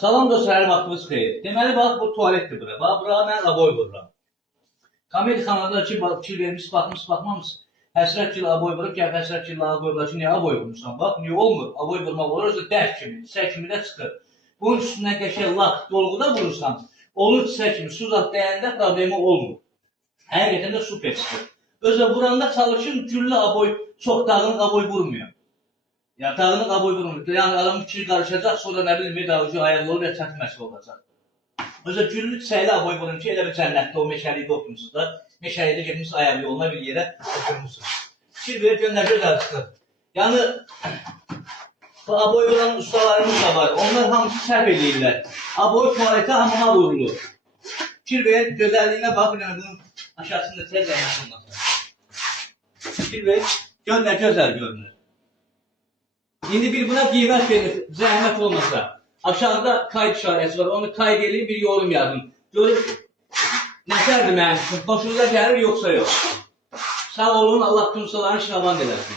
Salam dostlar, hər vaxtınız xeyir. Deməli, bax, bu tualetdir bura. Bax, bura mən aboy vururam. Komedixanada ki, fikir vermiş, baxmamış. Həsrət ki, aboy vurub, gəl həsrət ki, aboy vurur ki, niyə aboy vurmuşsan? Bax, niyə olmur? Aboy vurmaq olur, özü dərk kimi, çiçək kimi də çıxır. Bunun üstündən qəşəng lak dolguda vurursan, olur çiçək kimi, su zat dəyəndə problemi olmur. Həqiqətən də super çıxır. Özü vuranda çalışın, güllü aboy, çox dağınıq aboy vurmuyor. Ya dağınıq aboy vurmuyor. Yani adam fikri qarışacaq, sonra nə bilim, medavcı ayaqlı olur, ya çətin məsələ olacaq. Özü güllü çiçəkli aboy vurun ki, elə bir cənnətdə o meşəlikdə oturmuşsunuz da, meşəlikdə getmişsiniz ayağı yoluna bir yerə oturmuşsunuz. Fikir verib göndər gözəl çıxır. Yəni, bu aboy vuran ustalarımız da var, onlar hamısı səhv edirlər. Aboy tualetə hamına vurulur. Fikir verib gözəlliyinə baxın, yəni bunun aşağısında tez rəngli olmasın. Fikir verib göndər gözəl görünür. İndi bir buna qiymət verir, zəhmət olmasa. Aşağıda kayd işarəsi var, onu kayd edin, bir yorum yazın. Görün, nətərdir mənim üçün, xoşunuza gəlir, yoxsa yox. Sağ olun, Allah tüm sıralarını şaban eləsin.